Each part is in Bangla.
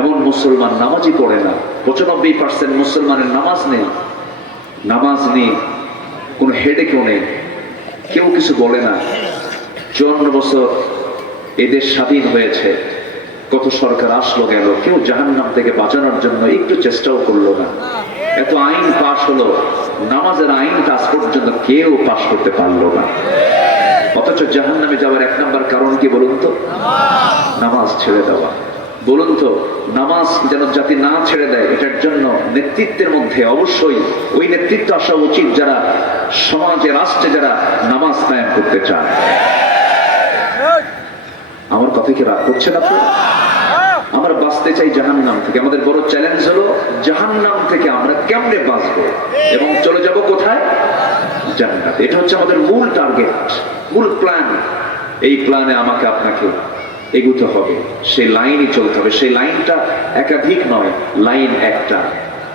এমন মুসলমান নামাজই পড়ে না। 95% মুসলমানের নামাজ নেই। নামাজ নেই, কোনো হেডেকও নেই, কেউ কিছু বলে না। 54 বছর এদেশ স্বাধীন হয়েছে, কত সরকার আসলো গেল, কেউ জাহান্নাম থেকে বাঁচানোর জন্য একটু চেষ্টাও করলো না। এত আইন পাশ হলো, নামাজের আইনটা আজ পর্যন্ত কেউ পাশ করতে পারলো না। অথচ জাহান্নামে যাওয়ার 1 নম্বর কারণ কি বলুন তো? নামাজ ছেড়ে দেওয়া। বলুন তো, নামাজ যেন জাতি না ছেড়ে দেয়, এটার জন্য নেতৃত্বের মধ্যে অবশ্যই ওই নেতৃত্ব আসা উচিত যারা সমাজে, রাষ্ট্রে যারা নামাজ কায়েম করতে চায়। আমার কথা কি রাগ করছেন আপনারা? আমরা বাঁচতে চাই জাহান্নাম থেকে। আমাদের বড় চ্যালেঞ্জ হলো জাহান্নাম থেকে আমরা কেমনে বাঁচবো এবং চলে যাব কোথায়? জান্নাতে। এটা হচ্ছে আমাদের মূল টার্গেট, মূল প্ল্যান। এই প্ল্যানে আমাকে আপনাকে এগুতে হবে, সেই লাইনই চলতে হবে। সেই লাইনটা একাধিক নয়, লাইন একটা,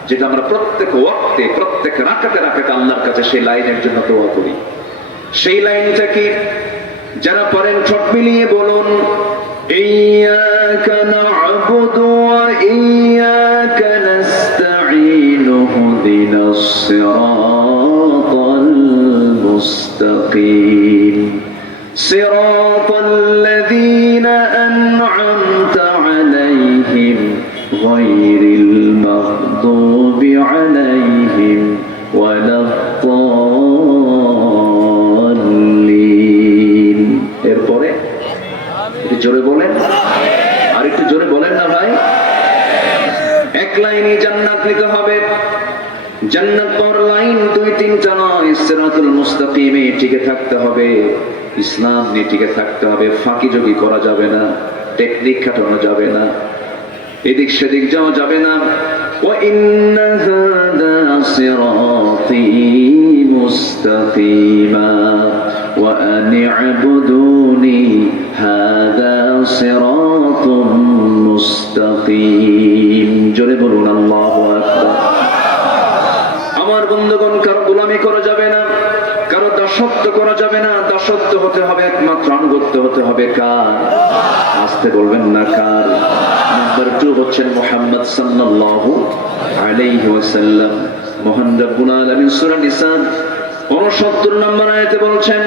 যেটা আমরা প্রত্যেক ওয়াক্তে, প্রত্যেক রাকাতে রাকাতে আল্লাহর কাছে সেই লাইনের জন্য দোয়া করি। সেই লাইনটা কি? যারা পারেন ঠোঁট মিলিয়ে বলুন, ইয়্যাকা না'বুদু ওয়া ইয়্যাকা নাস্তাঈন ইহদিনাস সিরাতাল মুস্তাকিম সিরাতাল লাযীনা আন'আমতা আলাইহিম গায়রিল মাগদুবি আলাইহিম ওয়ালাদ-দাল্লিন। এরপরে একটু জোরে বলেন, আর একটু জোরে বলেন না ভাই। এক লাইনে জান্নাত নিতে হবে। জান্নাত পাওয়ার লাইন 2-3টা নয়, সিরাতুল মুস্তাকিমে টিকে থাকতে হবে, ইসলাম নিয়ে টিকে থাকতে হবে। ফাঁকিযোগী করা যাবে না, টেকনিক খাটানো যাবে না, এদিক সেদিক যাওয়া যাবে না। ওয়া ইন্না হাদা সিরাতি মুস্তাকিমা ওয়া আন ই'বুদুনি হাদা সিরাতুম মুস্তাকিম। জোরে বলুন আল্লাহু আকবার। আমার বন্ধুগণ, কারো গোলামি করা যাবে না, কারো দাসত্ব করা যাবে না। দাসত্ব হতে হবে একমাত্র, আনুগত্য হতে হবে কার? আসতে বলবেন না কার? নাম্বার 2 হচ্ছেন মুহাম্মদ সাল্লাল্লাহু আলাইহি ওয়াসাল্লাম। মহান রব্বুল আলামিন সূরা নিসা 69 নম্বর আয়াতে বলছেন,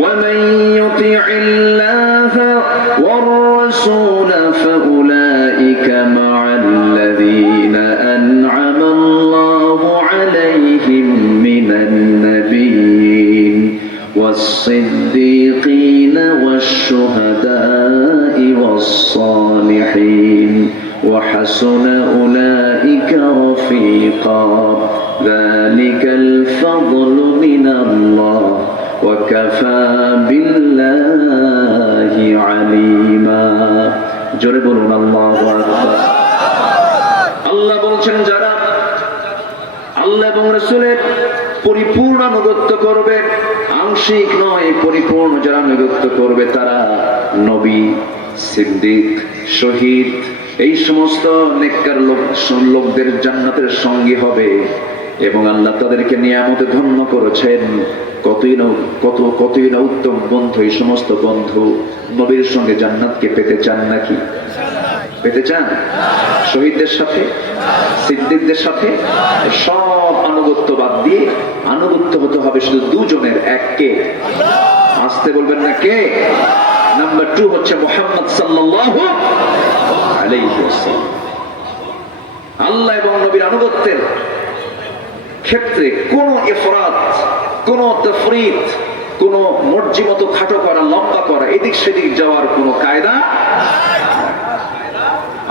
ওয়া মান ইউতি'ইল্লাহা ওয়ার রাসূল ফাউলাইকা মা'আল্লাযীনা আন'আমা আল্লাহু আলাইহিম মিনান নাবিয়্যিন والصديقين والشهداء والصالحين وحسن أولئك رفيقا ذلك الفضل من الله وكفى بالله عليما। জোরে বলুন আল্লাহু আকবার। আল্লাহ বলছেন, যারা আল্লাহ এবং রাসূলের পরিপূর্ণ আনুগত্য করবে, আংশিক নয়, পরিপূর্ণ যারা আনুগত্য করবে, তারা নবী, সিদ্দিক, শহীদ, এই সমস্ত নেককার লোকদের জান্নাতের সঙ্গী হবে। এবং আল্লাহ তাদেরকে নিয়ামতে ধন্য করেছেন। কতই না উত্তম বন্ধু এই সমস্ত বন্ধু। নবীর সঙ্গে জান্নাতকে পেতে চান নাকি? পেতে চান? শহীদদের সাথে, সিদ্দিকদের সাথে সব আনুগত্য বাদ দিয়ে আনুগত্য হতে হবে শুধু দুজনের, এককে। আসতে বলবেন না কে? নাম্বার 2 হচ্ছে মুহাম্মদ সাল্লাল্লাহু আলাইহি ওয়াসাল্লাম। আল্লাহ এবং নবীর আনুগত্যের ক্ষেত্রে কোনো ইফরাত, কোনো তাফরিত, কোনো মর্জি মতো খাটো করা, লম্বা করা, এদিক সেদিক যাওয়ার কোনো কায়দা।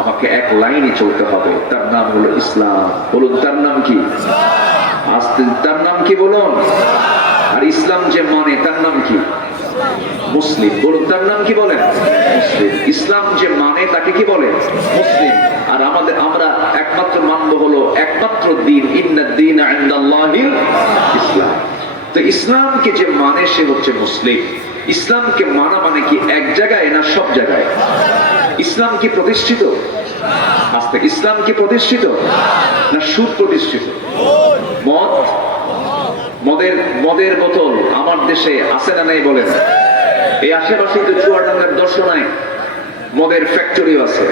আমাকে এক লাইনে চলতে হবে, তার নাম হলো ইসলাম। বলুন, তার নাম কি? আসতে, তার নাম কি বলুন? আর ইসলাম যে মানে, তার নাম কি? মুসলিম। বলুন, তার নাম কি বলেন? মুসলিম। ইসলাম যে মানে, তাকে কি বলে? মুসলিম। আর আমরা একমাত্র মানব হলো একমাত্র দিন, ইন্নাদ দীনা ইনদাল্লাহিল ইসলাম। তো ইসলামকে যে মানে সে হচ্ছে মুসলিম। ইসলামকে মানা মানে কি এক জায়গায় না সব জায়গায়? ইসলাম কি প্রতিষ্ঠিত? আস্তে, ইসলাম কি প্রতিষ্ঠিত না সুদ প্রতিষ্ঠিত? মদের বোতল আমার দেশে আছে না নাই বলেন? এই আশেপাশে তো চুয়াডাঙ্গার দর্শনায় মদের ফ্যাক্টরিও আছে।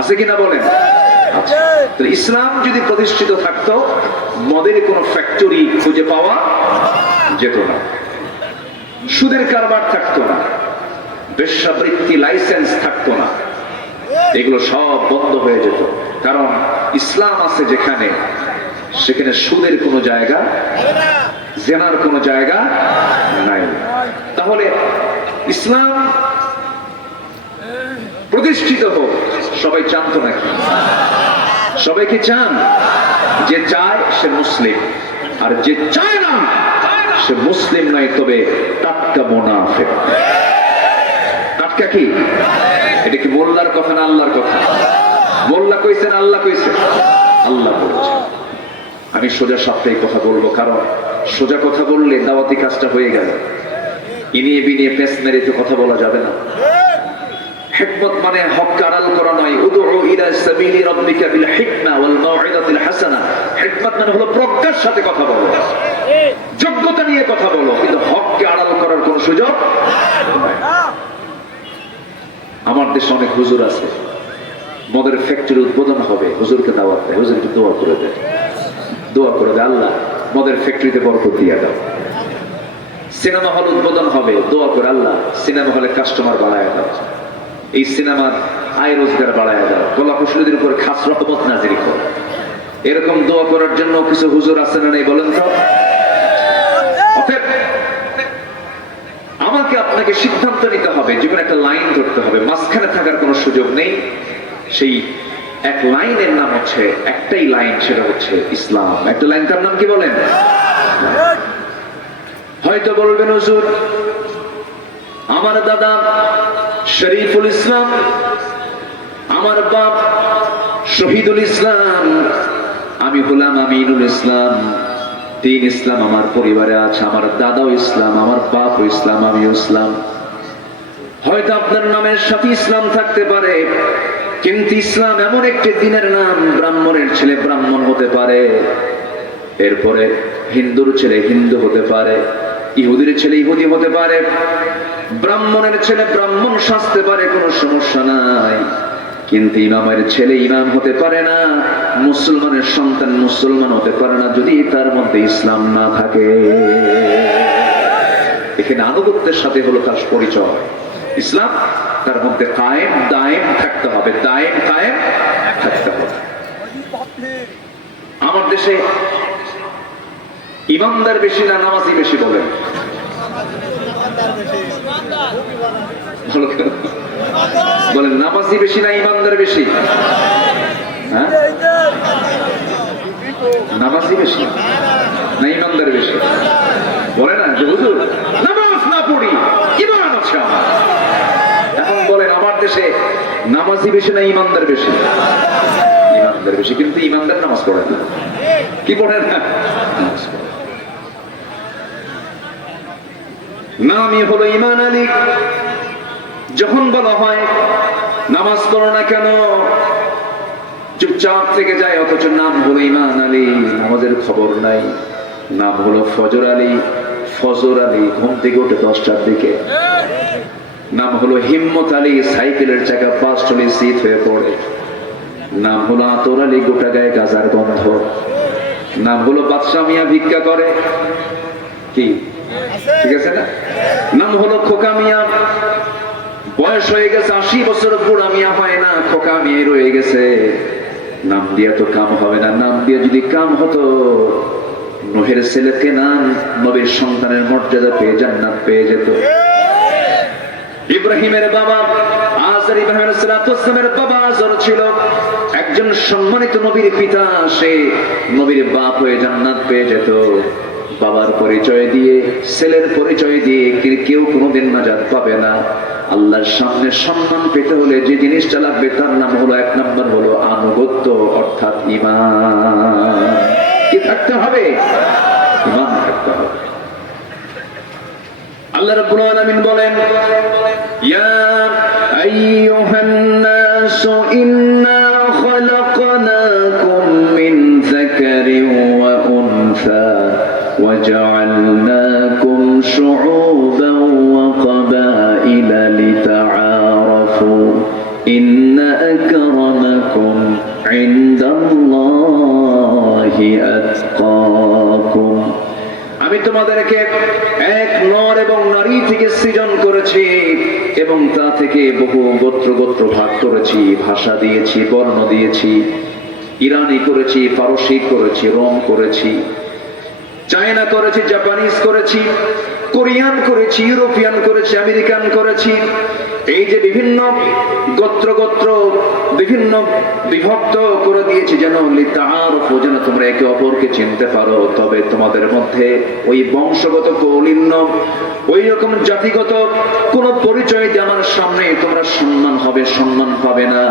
আছে কিনা বলেন? আচ্ছা, তো ইসলাম যদি প্রতিষ্ঠিত থাকতো মদের কোনো ফ্যাক্টরি খুঁজে পাওয়া যেত না, সুদের কারবার থাকতো না, বেশ্যাবৃত্তি লাইসেন্স থাকতো না, এগুলো সব বন্ধ হয়ে যেত। কারণ ইসলাম আছে যেখানে, সেখানে সুদের কোনো জায়গা, জেনার কোনো জায়গা নাই। তাহলে ইসলাম প্রতিষ্ঠিত হোক, সবাই চান তো নাকি? সবাইকে চান? যে চায় সে মুসলিম, আর যে চায় না সে মুসলিম নয়, তবে টাটকা মুনাফিক। টাটকা কি? এটা কি মোল্লার কথা না আল্লাহর কথা? মোল্লা কইছেন, আল্লাহ কইছেন? আল্লাহ বলেছেন। আমি সোজা সাপটাই কথা বলবো, কারণ সোজা কথা বললে দাওয়াতি কাজটা হয়ে গেল। ইনিয়ে বিনিয়ে পেঁচ মেরে তো কথা বলা যাবে না। হিকমত মানে হক আড়াল করা নয়। উদউ ইলা সাবিলি রাব্বিকা বিল হিকমা ওয়াল মাউইযাতিল হাসানা। হিকমত মানে হলো প্রজ্ঞার সাথে কথা বলো, যোগ্যতা নিয়ে কথা বলো, কিন্তু হককে আড়াল করার কোনো সুযোগ নাই। আমার দেশে অনেক হুজুর আছে, মদের ফ্যাক্টরি উদ্বোধন হবে, হুজুরকে দাওয়াত দেয়, হুজুরকে দোয়া করে দেয়, দোয়া করে দেয়, আল্লাহ মদের ফ্যাক্টরিতে বরকত দিয়ে দাও। সিনেমা হল উদ্বোধন হবে, দোয়া করে, আল্লাহ সিনেমা হলে কাস্টমার বাড়ায় দাও, এই সিনেমার আয় রোজগার বাড়ায় দাও, গোলা কুশলীদের উপর খাস রহমত নাজিল করো। এরকম দোয়া করার জন্য কিছু হুজুর আছে না নেই বলেন তো? অতএব আমাকে আপনাকে সিদ্ধান্ত নিতে হবে, যে কোনো একটা লাইন ধরতে হবে, মাঝখানে থাকার কোনো সুযোগ নেই। সেই এক লাইনের নাম হচ্ছে, একটাই লাইন, সেটা হচ্ছে ইসলাম। একটা লাইন, তার নাম কি বলেন? হয়তো বলবেন হুজুর আমার দাদা শরীফুল ইসলাম, আমার বাপ শহীদুল ইসলাম, আমি হলাম আমিনুল ইসলাম, তিন ইসলাম আমার পরিবারে আছে, আমার দাদাও ইসলাম, আমার বাপও ইসলাম, আমিও ইসলাম। হয়তো আপনার নামের সাথে ইসলাম থাকতে পারে, কিন্তু ইসলাম এমন একটি দিনের নাম, ব্রাহ্মণের ছেলে ব্রাহ্মণ হতে পারে, এরপরে হিন্দুর ছেলে হিন্দু হতে পারে, ইহুদির ছেলে ইহুদি হতে পারে, ব্রাহ্মণের ছেলে ব্রাহ্মণ সাজতে পারে, কোনো সমস্যা নাই, কিন্তু ইমামের ছেলে ইমাম হতে পারে না, মুসলমানের সন্তান মুসলমান হতে পারে না যদি তার মধ্যে ইসলাম না থাকে। এখানে আনুগত্যের সাথে হলো তার পরিচয়। ইসলাম তার মধ্যে কায়েম দায়েম থাকতে হবে, দায়েম কায়েম থাকতে হবে। আমার দেশে ইমানদার বেশি না নামাজি বেশি বলেন? বলেন নামাজি বেশি না ইমানদার বেশি? হ্যাঁ, নামাজি বেশি না ইমানদার বেশি? বলে না যে হুজুর নামাজ না পড়ি ইমান আছে আমার। এখন বলেন আমার দেশে নামাজি বেশি না ইমানদার বেশি? ইমানদার বেশি, কিন্তু ইমানদার নামাজ পড়ে না। কি পড়ে না? নামই হলো ইমান আলী। যখন বলা হয় নামাজ পড়ো না কেন, চুপচাপ থেকে যায়, অথচ নাম হলো ইমান আলী, নামাজের খবর নাই। নাম হলো ফজর আলী, ফজর আলী ঘুম থেকে ওঠে 10টার দিকে। নাম হলো হিম্মত আলী, সাইকেলের চাকা পাঁচটলি শীত হয়ে পড়ে। নাম হলো আতর আলী, গোটা গায়ে গাজার গন্ধ। নাম হলো বাদশা মিয়া, ভিক্ষা করে। কি ঠিক আছে না? নাম হলো খোকা মিয়া, বয়স হয়ে গেছে 80 বছর, বুড়া মিয়া হয় না, খোকা মিয়া রয়ে গেছে। নাম দিয়ে তো কাম হবে না, নাম দিয়ে যদি কাম হতো নূহের ছেলে কেনান নবীর সন্তানের মর্যাদা পেয়ে জান্নাত পেয়ে যেত। ইব্রাহিমের বাবা আজর, ইব্রাহিম আলাইহিস সালামের বাবা আজর ছিল একজন সম্মানিত নবীর পিতা, সে নবীর বাপ হয়ে জান্নাত পেয়ে যেত। বাবার পরিচয় দিয়ে, ছেলের পরিচয় দিয়ে কেউ কোনোদিন নাজাত পাবে না। আল্লাহর সামনে সম্মান পেতে হলে যে জিনিসটা লাগবে তার নাম হলো, এক নম্বর হলো আনুগত্য, অর্থাৎ ঈমান। কি থাকতে হবে? ঈমান থাকতে হবে। আল্লাহ রাব্বুল আলামিন বলেন, ইয়া আইয়ুহান নাসু ইন্না খালাকনাকুম মিন যাকারিন ওয়া উনসা وجعلناكم شعوبا وقبائل لتعارفوا إن أكرمكم ইনদাল্লাহি আতকাকুম। আমি তোমাদেরকে এক নর এবং নারী থেকে সৃজন করেছি এবং তা থেকে বহু গোত্র গোত্র ভাগ করেছি, ভাষা দিয়েছি, বর্ণ দিয়েছি। ইরানি করেছি, ফারসি করেছি, রোম করেছি, চায়না করেছি, জাপানিজ করেছি, কোরিয়ান করেছি, ইউরোপিয়ান করেছি, আমেরিকান করেছি। এই যে বিভিন্ন গোত্র গোত্র বিভিন্ন বিভক্ত করে দিয়েছি যেন লিতাআরফু, যেন তোমরা একে অপরকে চিনতে পারো। তবে তোমাদের মধ্যে ওই বংশগত কৌলিন্য, ওই রকম জাতিগত কোন পরিচয় দিয়ে আমার সামনে তোমরা সম্মান হবে, সম্মান পাবে না।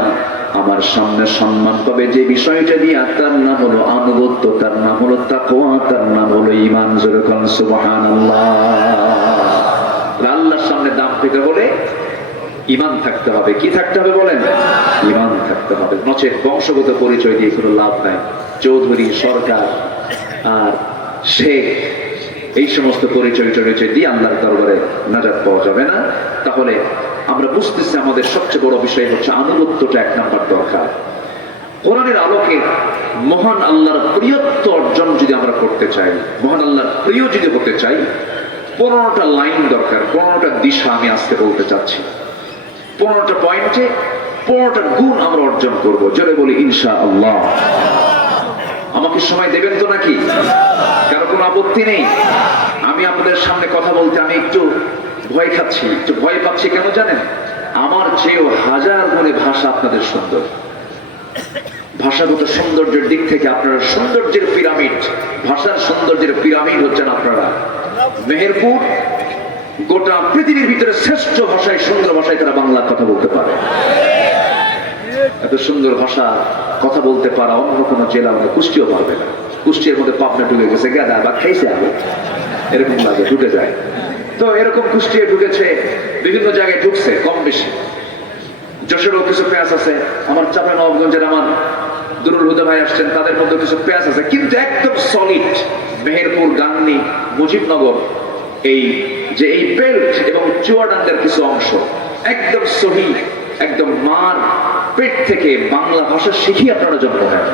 আমার সামনে সম্মান পাবে যে বিষয়টা দিয়ে, তার নাম হলো আনুগত্য, তার নাম হলো তাকওয়া, তার নাম হলো ঈমান। জোরে বলেন সুবহানাল্লাহ। আল্লাহর সামনে দাম পেতে হলে ঈমান থাকতে হবে। কি থাকতে হবে বলেন? ঈমান থাকতে হবে। নচেত বংশগত পরিচয় দিয়ে কোনো লাভ নাই। চৌধুরী, সরকার আর শেখ, এই সমস্ত পরিচয় দিয়ে আল্লাহর দরবারে নাজাত পাওয়া যাবে না। তাহলে আমরা বুঝতেছি আমাদের সবচেয়ে বড় বিষয় হচ্ছে আনুগত্যটা এক নাম্বার দরকার। কোরআনের আলোকে মহান আল্লাহর প্রিয়ত্ব অর্জন যদি আমরা করতে চাই, মহান আল্লাহর প্রিয় যদি হতে চাই, 15টা লাইন দরকার, 15টা দিশা আমি আজকে বলতে চাচ্ছি। 15টা পয়েন্টে 15টা গুণ আমরা অর্জন করব। জোরে বলি ইনশাআল্লাহ। আমাকে সময় দেবেন তো নাকি? কারো কোনো আপত্তি নেই? আমি আপনাদের সামনে কথা বলতে আমি একটু ভয় খাচ্ছি, একটু ভয় পাচ্ছি। কেন জানেন? আমার চেয়েও হাজার গুণে ভাষা আপনাদের সুন্দর। ভাষাগত সৌন্দর্যের দিক থেকে আপনারা সৌন্দর্যের পিরামিড, ভাষার সৌন্দর্যের পিরামিড হচ্ছেন আপনারা। মেহেরপুর গোটা পৃথিবীর ভিতরে শ্রেষ্ঠ ভাষায়, সুন্দর ভাষায় তারা বাংলা কথা বলতে পারে। এত সুন্দর ভাষা কথা বলতে পারা অন্য কোনো জেলা মানে কুষ্টিও পারবে না। কুষ্টির মধ্যে পাবনা ঢুকে গেছে, গাদা বা খাইছে আগে, এরকম লাগে, ঢুকে যায়। তো এরকম কুষ্টিয়ে ঢুকেছে, বিভিন্ন জায়গায় ঢুকছে কম বেশি। যশোরেও কিছু পেঁয়াজ আছে, আমার চাঁপাইনবাবগঞ্জের আমার দুরুল হুদা ভাই আসছেন, তাদের মধ্যে কিছু পেঁয়াজ আছে, কিন্তু একদম সলিড। মেহেরপুর, গাংনী, মুজিবনগর, এই যে এই বেল্ট এবং চুয়াডাঙ্গার কিছু অংশ একদম সহি, একদম মার পেট থেকে বাংলা ভাষা শিখি আপনারা জন্ম নেন।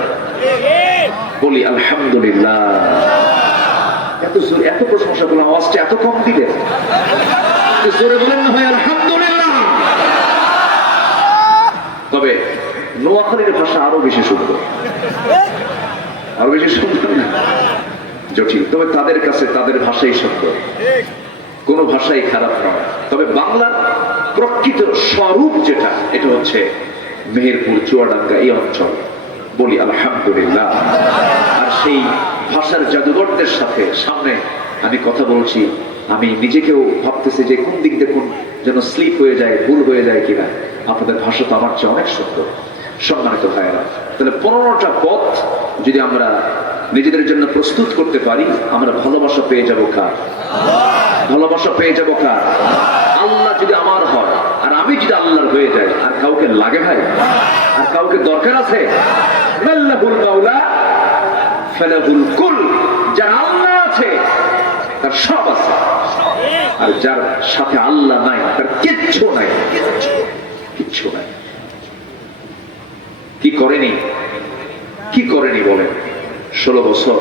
বলি আলহামদুলিল্লাহ। এত জোরে, এত প্রশংসা করলাম, আওয়াজটা এত কম দিলেন, জোরে বলেন না ভাই আলহামদুলিল্লাহ। তবে নোয়াখালীর ভাষা আরো বেশি সুন্দর, আরো বেশি সুন্দর না জটিল। তবে তাদের কাছে তাদের ভাষাই সুন্দর, কোন ভাষাই খারাপ নয়। তবে বাংলার প্রকৃত স্বরূপ যেটা, এটা হচ্ছে মেহেরপুর, চুয়াডাঙ্গা এই অঞ্চল। বলি আলহামদুলিল্লাহ। আর সেই ভাষার জাদুঘরদের সাথে সামনে আমি কথা বলছি, আমি নিজেকেও ভাবতেছি যে কোন দিক দিয়ে কোন যেন স্লিপ হয়ে যায়, ভুল হয়ে যায় কিনা। আপনাদের ভাষা তো আমার চেয়ে অনেক সুন্দর। সম্মানিত ভাইয়েরা, তাহলে 15টা পথ যদি আমরা নিজেদের জন্য প্রস্তুত করতে পারি, আমরা ভালোবাসা পেয়ে যাবো কার? ভালোবাসা পেয়ে যাবো কার? আল্লাহ যদি আমার হয় আর আমি যদি আল্লাহর হয়ে যাই, আর কাউকে লাগে ভাই? আর কাউকে দরকার আছে? মাল্লাহুল মাওলা ফালাহুল কুল। যার আল্লাহ আছে তার সব আছে, আর যার সাথে আল্লাহ নাই তার কিচ্ছু নাই, কিচ্ছু নাই। কি করেনি, কি করেনি বলেন? 16 বছর